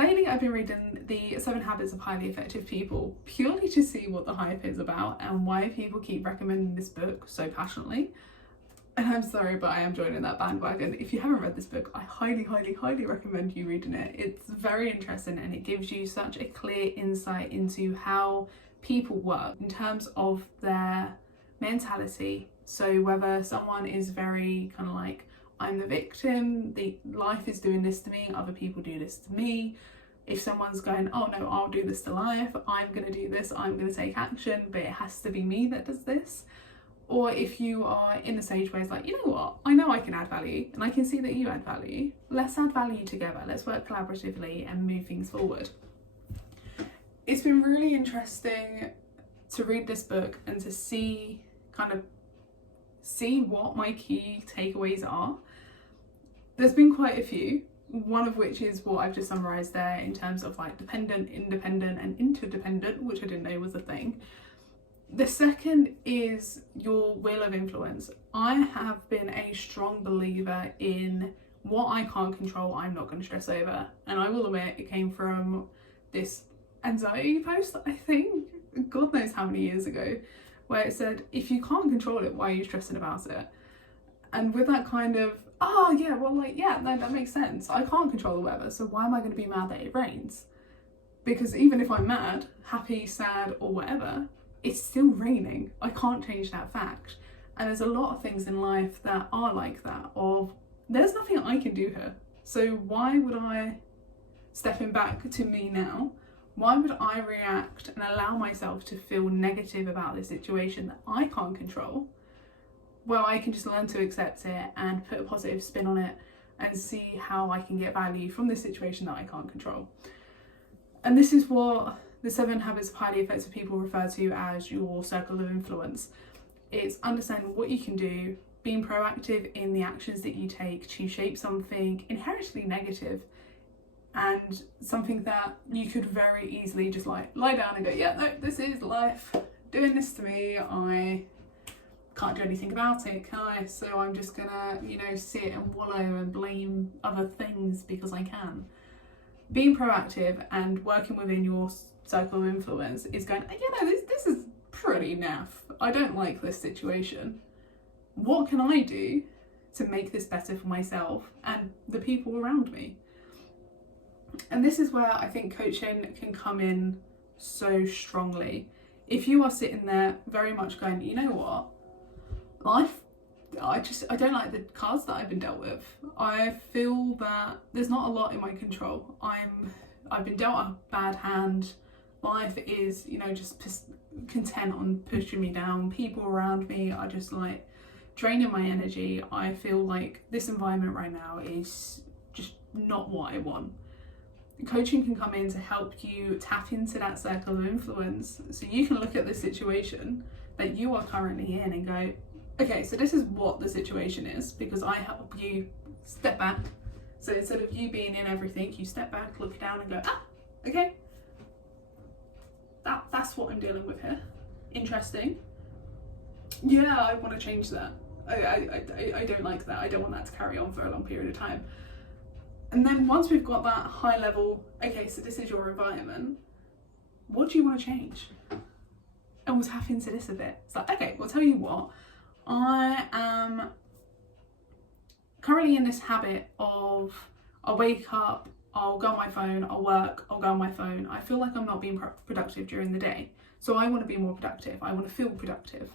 Lately I've been reading the 7 Habits of Highly Effective People purely to see what the hype is about and why people keep recommending this book so passionately. And I'm sorry, but I am joining that bandwagon. If you haven't read this book, I highly, highly, highly recommend you reading it. It's very interesting and it gives you such a clear insight into how people work in terms of their mentality. So whether someone is very kind of like, I'm the victim, life is doing this to me, other people do this to me. If someone's going, oh no, I'll do this to life, I'm going to do this, I'm going to take action, but it has to be me that does this. Or if you are in the stage where it's like, you know what, I know I can add value and I can see that you add value. Let's add value together. Let's work collaboratively and move things forward. It's been really interesting to read this book and to see what my key takeaways are. There's been quite a few, one of which is what I've just summarised there in terms of like dependent, independent and interdependent, which I didn't know was a thing. The second is your wheel of influence. I have been a strong believer in what I can't control, I'm not going to stress over. And I will admit it came from this anxiety post, I think, God knows how many years ago, where it said, if you can't control it, why are you stressing about it? And with that kind of, no, that makes sense. I can't control the weather, so why am I going to be mad that it rains? Because even if I'm mad, happy, sad, or whatever, it's still raining. I can't change that fact. And there's a lot of things in life that are like that, of there's nothing I can do here. So why would I, stepping back to me now, why would I react and allow myself to feel negative about this situation that I can't control? Well, I can just learn to accept it and put a positive spin on it and see how I can get value from this situation that I can't control. And this is what the 7 Habits of Highly Effective People refer to as your circle of influence. It's understanding what you can do, being proactive in the actions that you take to shape something inherently negative and something that you could very easily just like lie down and go, yeah, no, this is life doing this to me. I can't do anything about it, can I? So I'm just gonna, sit and wallow and blame other things because I can. Being proactive and working within your circle of influence is going, this is pretty naff. I don't like this situation. What can I do to make this better for myself and the people around me? And this is where I think coaching can come in so strongly. If you are sitting there very much going, you know what, life, I don't like the cards that I've been dealt with. I feel that there's not a lot in my control. I've been dealt a bad hand. Life is, just content on pushing me down. People around me are just like draining my energy. I feel like this environment right now is just not what I want. Coaching can come in to help you tap into that circle of influence so you can look at the situation that you are currently in and go, okay, so this is what the situation is, because I help you step back. So instead of you being in everything, you step back, look down and go, okay, that's what I'm dealing with here. Interesting. Yeah, I want to change that. I don't like that. I don't want that to carry on for a long period of time. And then once we've got that high level, okay, so this is your environment, what do you want to change? And we'll tap into this a bit. It's like, okay, well, tell you what, I am currently in this habit of, I'll wake up, I'll go on my phone, I'll work, I'll go on my phone. I feel like I'm not being productive during the day. So I want to be more productive. I want to feel productive.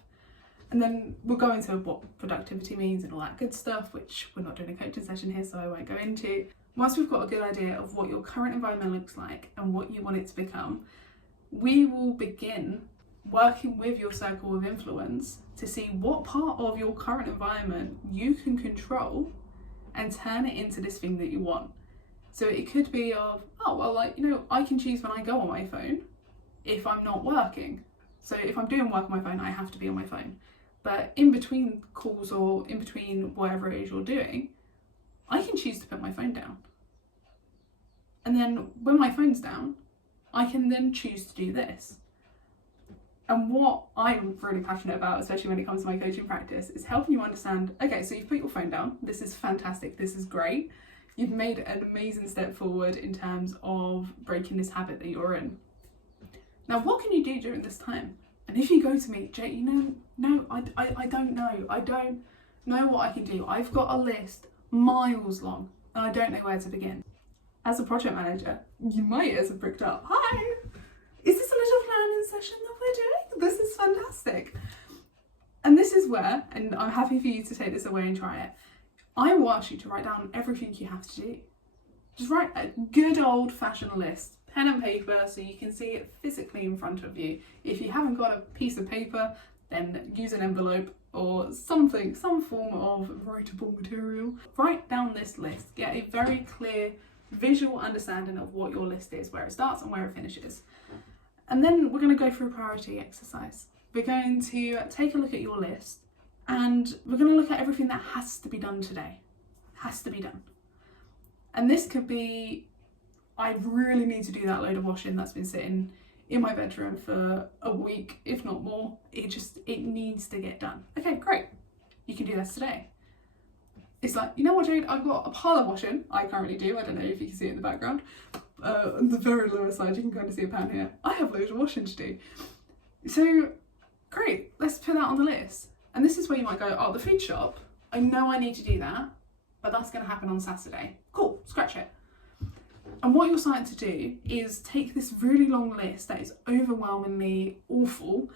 And then we'll go into what productivity means and all that good stuff, which we're not doing a coaching session here, so I won't go into. Once we've got a good idea of what your current environment looks like and what you want it to become, we will begin working with your circle of influence to see what part of your current environment you can control and turn it into this thing that you want. So it could be of, I can choose when I go on my phone if I'm not working. So if I'm doing work on my phone, I have to be on my phone. But in between calls or in between whatever it is you're doing, I can choose to put my phone down. And then when my phone's down, I can then choose to do this. And what I'm really passionate about, especially when it comes to my coaching practice, is helping you understand, okay, so you've put your phone down. This is fantastic. This is great. You've made an amazing step forward in terms of breaking this habit that you're in. Now, what can you do during this time? And if you go to me, Jay, I don't know. I don't know what I can do. I've got a list miles long and I don't know where to begin. As a project manager, you might as have bricked up. Hi! Is this a little planning session that we're doing? This is fantastic. And this is where, and I'm happy for you to take this away and try it, I will ask you to write down everything you have to do. Just write a good old fashioned list, pen and paper, so you can see it physically in front of you. If you haven't got a piece of paper, then use an envelope or something, some form of writable material. Write down this list, get a very clear visual understanding of what your list is, where it starts and where it finishes. And then we're going to go through a priority exercise. We're going to take a look at your list and we're going to look at everything that has to be done today. Has to be done. And this could be, I really need to do that load of washing that's been sitting in my bedroom for a week, if not more. It needs to get done. Okay, great. You can do this today. It's like, you know what, Jade, I've got a pile of washing. I currently do. I don't know if you can see it in the background. On the very lower side, you can kind of see a pan here. I have loads of washing to do. So, great, let's put that on the list. And this is where you might go, oh, the food shop, I know I need to do that, but that's going to happen on Saturday. Cool, scratch it. And what you're starting to do is take this really long list that is overwhelmingly awful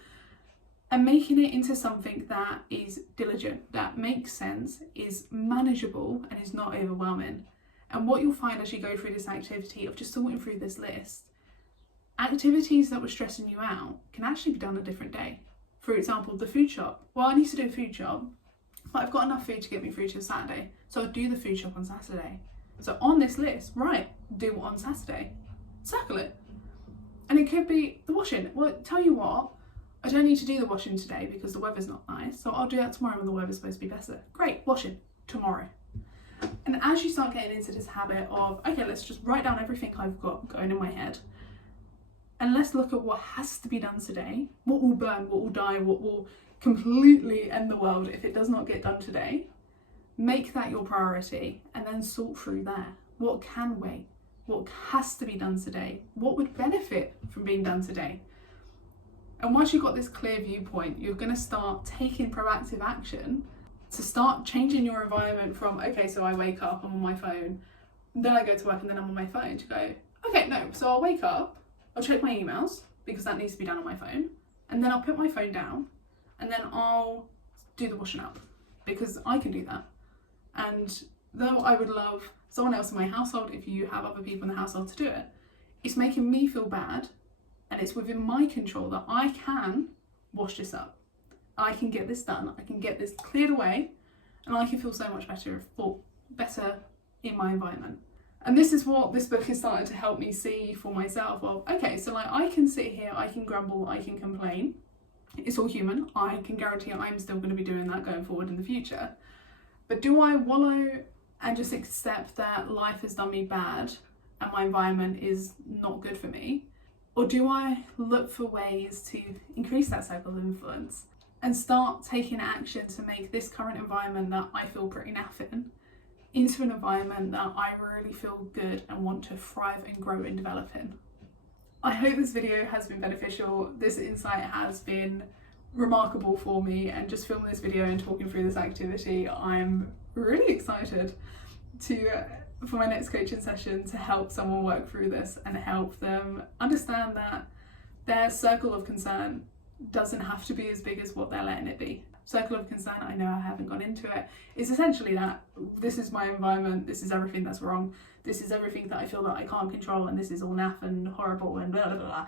and making it into something that is diligent, that makes sense, is manageable, and is not overwhelming. And what you'll find as you go through this activity of just sorting through this list, activities that were stressing you out can actually be done a different day. For example, the food shop. Well, I need to do a food shop, but I've got enough food to get me through till Saturday. So I'll do the food shop on Saturday. So on this list, right, do it on Saturday. Circle it. And it could be the washing. Well, tell you what, I don't need to do the washing today because the weather's not nice. So I'll do that tomorrow when the weather's supposed to be better. Great, washing tomorrow. And as you start getting into this habit of, okay, let's just write down everything I've got going in my head, and let's look at what has to be done today, what will burn, what will die, what will completely end the world if it does not get done today. Make that your priority and then sort through there. What can wait? What has to be done today? What would benefit from being done today? And once you've got this clear viewpoint, you're going to start taking proactive action to start changing your environment from, okay, so I wake up, I'm on my phone, then I go to work and then I'm on my phone, to go, okay, no, so I'll wake up, I'll check my emails because that needs to be done on my phone, and then I'll put my phone down and then I'll do the washing up because I can do that. And though I would love someone else in my household, if you have other people in the household to do it, it's making me feel bad, and it's within my control that I can wash this up. I can get this done, I can get this cleared away, and I can feel so much better in my environment. And this is what this book is starting to help me see for myself of, okay, so like I can sit here, I can grumble, I can complain. It's all human. I can guarantee I'm still going to be doing that going forward in the future. But do I wallow and just accept that life has done me bad and my environment is not good for me? Or do I look for ways to increase that circle of influence and start taking action to make this current environment that I feel pretty naff in into an environment that I really feel good and want to thrive and grow and develop in? I hope this video has been beneficial. This insight has been remarkable for me, and just filming this video and talking through this activity, I'm really excited for my next coaching session to help someone work through this and help them understand that their circle of concern doesn't have to be as big as what they're letting it be. Circle of concern, I know I haven't gone into it, is essentially that this is my environment, this is everything that's wrong, this is everything that I feel that I can't control, and this is all naff and horrible and blah blah blah.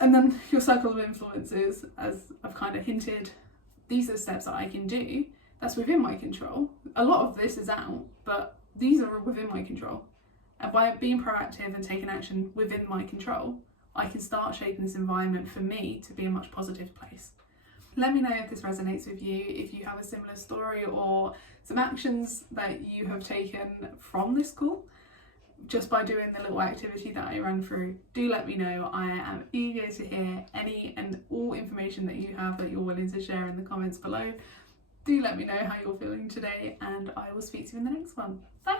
And then your circle of influence is, as I've kind of hinted, these are the steps that I can do that's within my control. A lot of this is out, but these are within my control. And by being proactive and taking action within my control, I can start shaping this environment for me to be a much positive place. Let me know if this resonates with you, if you have a similar story or some actions that you have taken from this call just by doing the little activity that I ran through. Do let me know. I am eager to hear any and all information that you have that you're willing to share in the comments below. Do let me know how you're feeling today, and I will speak to you in the next one. Bye!